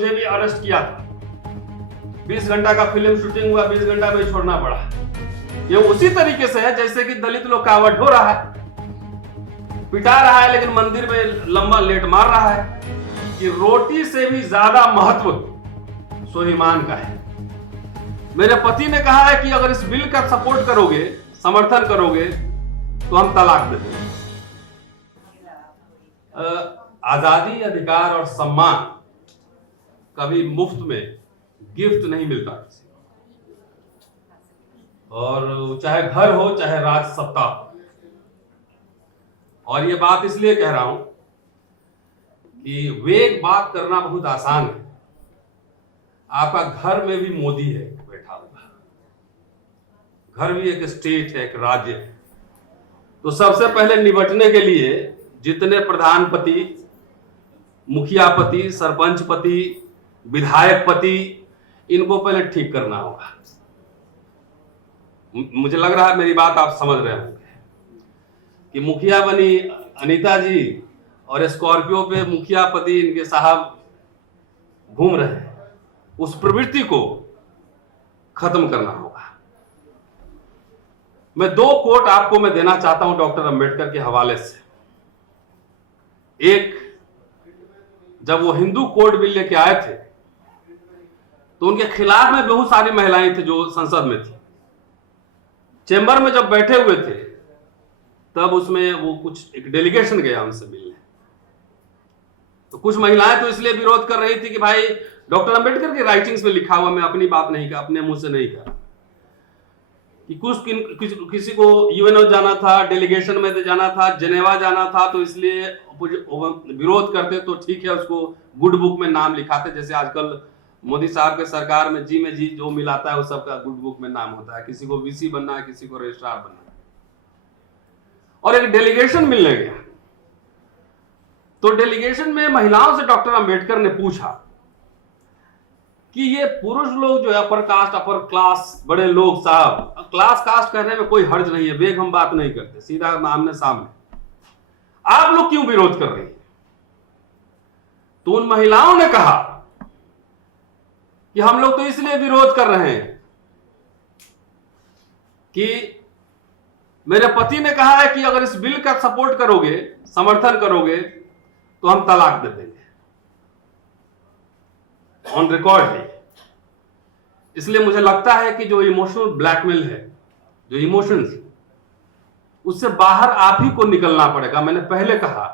मुझे भी अरेस्ट किया था। 20 घंटा का फिल्म शूटिंग हुआ, 20 घंटा में छोड़ना पड़ा। ये उसी तरीके से है जैसे कि दलित लोग कावड़ ढो रहा है, पिटा रहा है, लेकिन मंदिर में लंबा लेट मार रहा है कि रोटी से भी ज्यादा महत्व स्वाभिमान का है। मेरे पति ने कहा है कि अगर इस बिल का सपोर्ट करोगे, समर्थन करोगे, तो हम तलाक दे देंगे। आजादी, अधिकार और सम्मान कभी मुफ्त में गिफ्ट नहीं मिलता किसी को, और चाहे घर हो चाहे राज सत्ता हो। और ये बात इसलिए कह रहा हूं कि वेग बात करना बहुत आसान है। आपका घर में भी मोदी है बैठा हुआ, घर भी एक स्टेट है, एक राज्य है। तो सबसे पहले निपटने के लिए जितने प्रधानपति, मुखियापति, सरपंचपति, विधायकपति, इनको पहले ठीक करना होगा। मुझे लग रहा है मेरी बात आप समझ रहे होंगे कि मुखिया बनी अनीता जी और स्कॉर्पियो पे मुखियापति इनके साहब घूम रहे हैं। उस प्रवृत्ति को खत्म करना होगा। मैं 2 कोट आपको मैं देना चाहता हूं डॉक्टर अंबेडकर के हवाले से। एक, जब वो हिंदू कोड बिल लेके आए थे तो उनके खिलाफ में बहुत सारी महिलाएं थी जो संसद में थी। चेंबर में जब बैठे हुए थे तब उसमें वो कुछ एक डेलीगेशन गया उनसे मिलने। तो कुछ महिलाएं तो इसलिए विरोध कर रही थी कि भाई डॉक्टर अंबेडकर की राइटिंग्स में लिखा हुआ, मैं अपनी बात नहीं कर, अपने मुंह से नहीं कर, कि किसी को यूएनओ जाना था, डेलीगेशन में जाना था, जेनेवा जाना था, तो इसलिए विरोध करते तो ठीक है, उसको गुड बुक में नाम लिखाते। जैसे आजकल मोदी साहब के सरकार में जी जो मिलाता है वो सबका गुड बुक में नाम होता है। किसी को वीसी बनना है, किसी को रजिस्ट्रार बनना है। और एक डेलीगेशन मिलने गया, तो डेलीगेशन में महिलाओं से डॉक्टर अंबेडकर ने पूछा कि ये पुरुष लोग जो है अपर कास्ट, अपर क्लास, बड़े लोग साहब, क्लास कास्ट कहने में कोई हर्ज नहीं है, वेग हम बात नहीं करते, सीधा आमने सामने, आप लोग क्यों विरोध कर रही हैं? तो उन महिलाओं ने कहा कि हम लोग तो इसलिए विरोध कर रहे हैं कि मेरे पति ने कहा है कि अगर इस बिल का सपोर्ट करोगे, समर्थन करोगे, तो हम तलाक दे देंगे, ऑन रिकॉर्ड है। इसलिए मुझे लगता है कि जो इमोशनल ब्लैकमेल है, जो इमोशंस, उससे बाहर आप ही को निकलना पड़ेगा। मैंने पहले कहा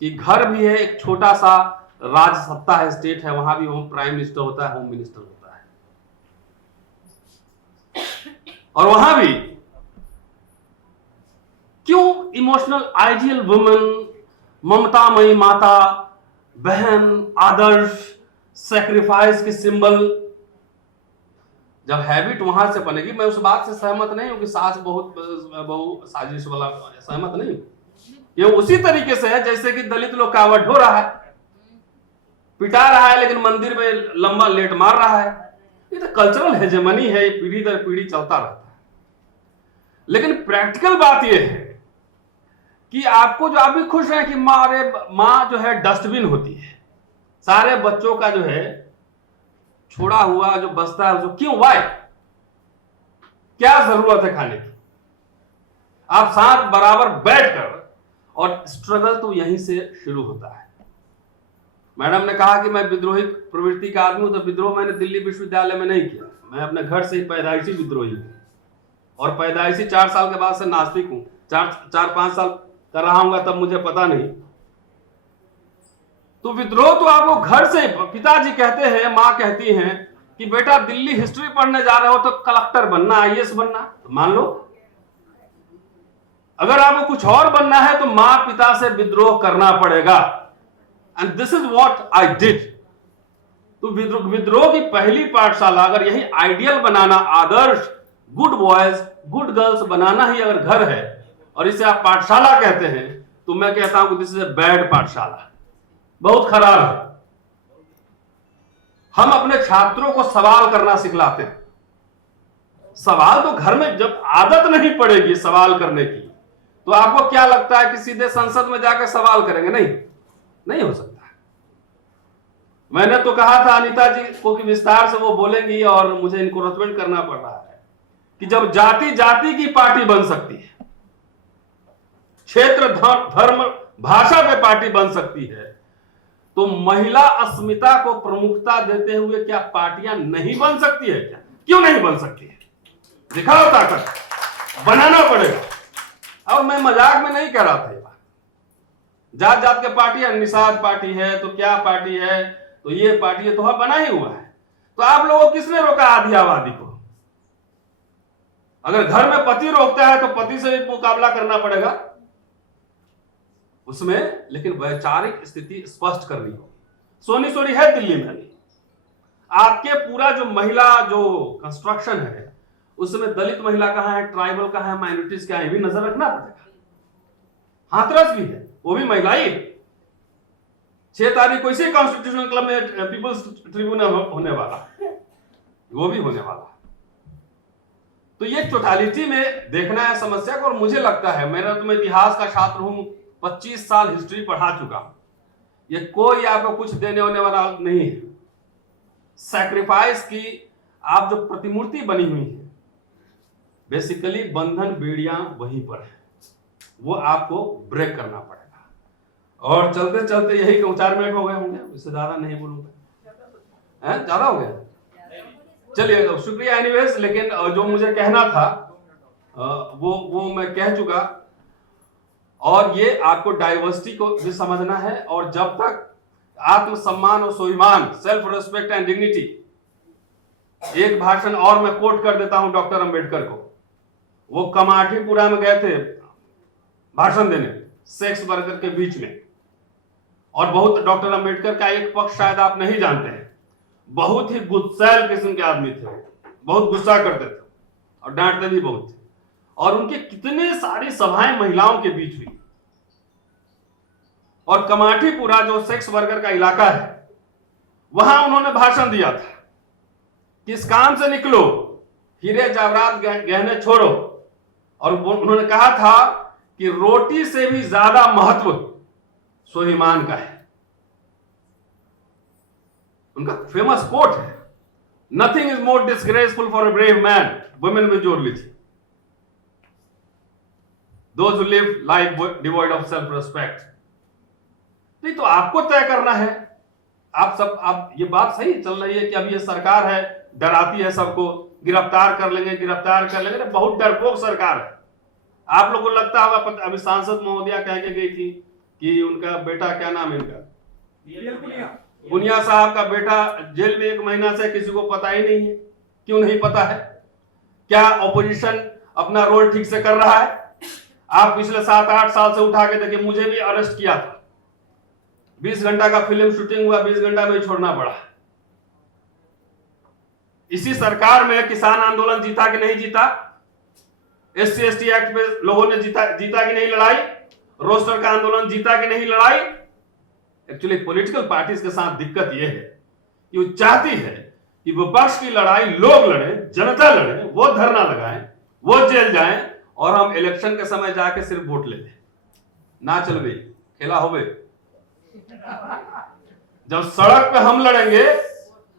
कि घर भी है, एक छोटा सा राज्य सत्ता है, स्टेट है, वहां भी होम प्राइम मिनिस्टर होता है, होम मिनिस्टर होता है, और वहां भी क्यों इमोशनल आइडियल वुमन, ममतामयी माता, बहन, आदर्श, सैक्रिफाइस की सिंबल, जब हैबिट वहां से बनेगी। मैं उस बात से सहमत नहीं हूं कि सास बहुत बहु साजिश वाला, सहमत नहीं हूं। ये उसी तरीके से है जैसे कि दलित लोग कावड़ ढो रहा है, पिटा रहा है, लेकिन मंदिर में लंबा लेट मार रहा है। ये तो कल्चरल हेजेमनी है, ये पीढ़ी दर पीढ़ी चलता रहता है। लेकिन प्रैक्टिकल बात यह है कि आपको जो आप भी खुश हैं कि माँ जो है डस्टबिन होती है, सारे बच्चों का जो है छोड़ा हुआ जो बचता है उसको क्यों, वाई, क्या जरूरत है खाने की? आप साथ बराबर बैठकर, और स्ट्रगल तो यहीं से शुरू होता है। मैडम ने कहा कि मैं विद्रोही प्रवृत्ति का आदमी हूं, तो विद्रोह मैंने दिल्ली विश्वविद्यालय में नहीं किया, मैं अपने घर से ही पैदाइशी विद्रोही हूं, और पैदाइशी 4 साल के बाद से नास्तिक हूं। 4-5 साल कर रहा हूंगा तब मुझे पता नहीं। तो विद्रोह तो आपको घर से, पिताजी कहते हैं, मां कहती हैं कि बेटा दिल्ली हिस्ट्री पढ़ने जा रहे हो तो कलेक्टर बनना, आईएएस बनना, तो मान लो। अगर आपको कुछ और बनना है तो मां पिता से विद्रोह करना पड़ेगा। And this is what I did. तो विद्रोह की पहली पाठशाला, अगर यही आइडियल बनाना, आदर्श, गुड बॉयज, गुड गर्ल्स बनाना ही अगर घर है, और इसे आप पाठशाला कहते हैं, तो मैं कहता हूं कि दिस इज ए बैड पाठशाला, बहुत खराब है। हम अपने छात्रों को सवाल करना सिखलाते हैं। सवाल तो घर में जब आदत नहीं पड़ेगी सवाल करने की, तो आपको क्या लगता है कि सीधे संसद में जाकर सवाल करेंगे? नहीं हो सकता। मैंने तो कहा था अनीता जी को कि विस्तार से वो बोलेंगी और मुझे इनकोरेजमेंट करना पड़ रहा है कि जब जाति जाति की पार्टी बन सकती है, क्षेत्र धर्म भाषा पे पार्टी बन सकती है, तो महिला अस्मिता को प्रमुखता देते हुए क्या पार्टियां नहीं बन सकती है? क्या क्यों नहीं बन सकती है? दिखाओ ताकत, बनाना पड़ेगा। और मैं मजाक में नहीं कह रहा था ये बात। जात जात के पार्टी है, निषाद पार्टी है तो क्या पार्टी है, तो ये पार्टी है, तो बना ही हुआ है। तो आप लोगों किसने रोका आधी आबादी को? अगर घर में पति रोकता है तो पति से भी मुकाबला करना पड़ेगा उसमें, लेकिन वैचारिक स्थिति स्पष्ट करनी होगी। सोनी सोनी है दिल्ली में अभी, आपके पूरा जो महिला जो कंस्ट्रक्शन है उसमें दलित महिला कहां है, ट्राइबल कहां है, माइनॉरिटीज क्या है, भी नजर रखना पड़ेगा। हाथरस भी है, वो भी महिला ही। 6 तारीख को इसी कॉन्स्टिट्यूशनल क्लब में पीपल्स ट्रिब्यूनल होने वाला, वो भी होने वाला। तो ये टोटालिटी में देखना है समस्या को। और मुझे लगता है, मेरा तो मैं इतिहास का छात्र हूं, 25 साल हिस्ट्री पढ़ा चुका हूं, ये कोई आपको कुछ देने होने वाला नहीं है। सैक्रिफाइस की आप जो प्रतिमूर्ति बनी हुई है, बेसिकली बंधन बेड़ियां वहीं पर है, वो आपको ब्रेक करना पड़ेगा। और चलते चलते यही 4 मिनट हो गए होंगे, इससे ज्यादा नहीं बोलूंगा। ज्यादा हो गया, चलिए शुक्रिया एनीवेज। लेकिन जो मुझे कहना था वो मैं कह चुका। और ये आपको डाइवर्सिटी को भी समझना है, और जब तक आत्मसम्मान और स्वाभिमान, सेल्फ रिस्पेक्ट एंड डिग्निटी, एक भाषण और मैं कोट कर देता हूं डॉक्टर अंबेडकर को। वो कमाठीपुरा में गए थे भाषण देने सेक्स वर्कर के बीच में, और बहुत डॉक्टर अंबेडकर का एक पक्ष शायद आप नहीं जानते हैं, बहुत ही गुस्सैल किस्म के आदमी थे, बहुत गुस्सा करते थे और डांटते भी बहुत थे। और उनके कितने सारी सभाएं महिलाओं के बीच हुई। और कमाठीपुरा जो सेक्स वर्कर का इलाका है, वहां उन्होंने भाषण दिया था कि इस काम से निकलो, हीरे जवाहरात गहने छोड़ो। और उन्होंने कहा था कि रोटी से भी ज्यादा महत्व स्वाभिमान का है। उनका फेमस कोट है, nothing is more disgraceful for a brave man, women में जोड़ लीजिए, those who live life devoid of self respect. नहीं तो आपको तय करना है। आप ये बात सही चल रही है कि अभी ये सरकार है, डराती है सबको, गिरफ्तार कर लेंगे, गिरफ्तार कर लेंगे। बहुत डरपोक सरकार है। आप लोगों को लगता होगा, अभी सांसद महोदया कह के गई थी कि उनका बेटा, क्या नाम है इनका, पुनिया साहब का बेटा जेल में 1 महीना से, किसी को पता ही नहीं है। क्यों नहीं पता है? क्या ऑपोजिशन अपना रोल ठीक से कर रहा है? आप पिछले 7-8 साल से उठा के देखिए, मुझे भी अरेस्ट किया था, 20 घंटा का फिल्म शूटिंग हुआ, 20 घंटा में ही छोड़ना पड़ा। इसी सरकार में किसान आंदोलन जीता कि नहीं जीता? SC/ST एक्ट पे लोगों ने जीता कि नहीं लड़ाई? रोस्टर का आंदोलन जीता कि नहीं लड़ाई? एक्चुअली पॉलिटिकल पार्टीज के साथ दिक्कत यह है कि वो चाहती है कि विपक्ष की लड़ाई लोग लड़े, जनता लड़े, वो धरना लगाएं, वो जेल जाएं, और हम इलेक्शन के समय जाके सिर्फ वोट ले लें। ना चल गई, खेला हो गए। जब सड़क पे हम लड़ेंगे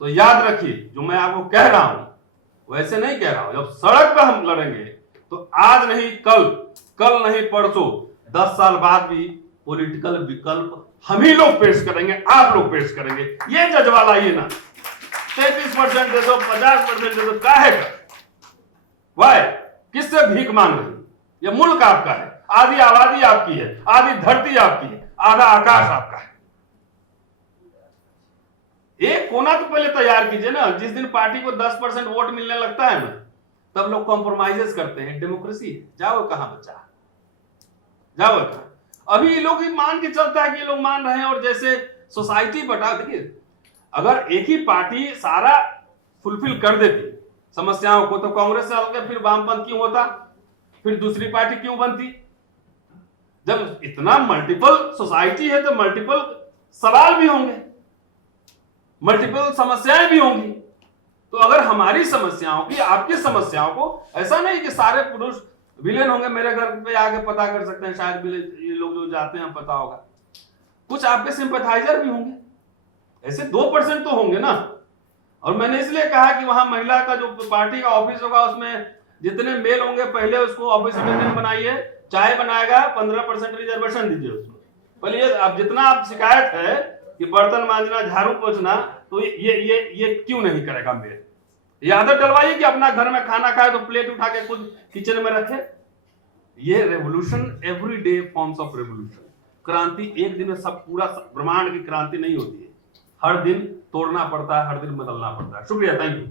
तो याद रखिए, जो मैं आपको कह रहा हूं वैसे नहीं कह रहा हूं, जब सड़क पे हम लड़ेंगे तो आज नहीं कल नहीं परसों, 10 साल बाद भी पॉलिटिकल विकल्प हम ही लोग पेश करेंगे, आप लोग पेश करेंगे। ये जज्बा लाइए ना। 33% दे दो, 50% दे दो, काहे का? वाई? किससे भीख मांग रही? ये मुल्क आपका है, आधी आबादी आपकी है, आधी धरती आपकी है, आधा आकाश आपका है। एक कोना तो पहले तैयार कीजिए ना। जिस दिन पार्टी को 10% वोट मिलने लगता है ना, तब लोग कॉम्प्रोमाइजेस करते हैं। डेमोक्रेसी है। जाओ कहां बचा, जाओ कहां। अभी ये लोग मान के चलता है कि ये लोग मान रहे हैं, और जैसे सोसाइटी बटा, देखिए अगर एक ही पार्टी सारा फुलफिल कर देती समस्याओं को, तो कांग्रेस से अलग फिर वामपंथ क्यों होता, फिर दूसरी पार्टी क्यों बनती? जब इतना मल्टीपल सोसाइटी है तो मल्टीपल सवाल भी होंगे, मल्टीपल समस्याएं भी होंगी। तो अगर हमारी समस्याओं की, आपकी समस्याओं को, ऐसा नहीं कि सारे पुरुष विलेन होंगे। मेरे घर पे आके पता कर सकते हैं, शायद ये लोग जो जाते हैं पता होगा, कुछ आपके सिंपैथाइजर भी होंगे। ऐसे 2% तो होंगे ना। और मैंने इसलिए कहा कि वहां महिला का जो पार्टी का ऑफिस होगा उसमें जितने मेल होंगे पहले उसको ऑफिस अटेंडेंट बनाइए, चाय बनाएगा 15% रिजर्वेशन दीजिए उसको। पहले अब जितना आप शिकायत है कि बर्तन मांजना, झाड़ू पोछना, तो ये क्यों नहीं करेगा मेल? ये आदत डलवाइए कि अपना घर में खाना खाए तो प्लेट उठा के खुद किचन में रखे। ये revolution, every day forms of revolution. क्रांति एक दिन में सब पूरा ब्रह्मांड की क्रांति नहीं होती है, हर दिन तोड़ना पड़ता है, हर दिन बदलना पड़ता है। शुक्रिया, थैंक यू।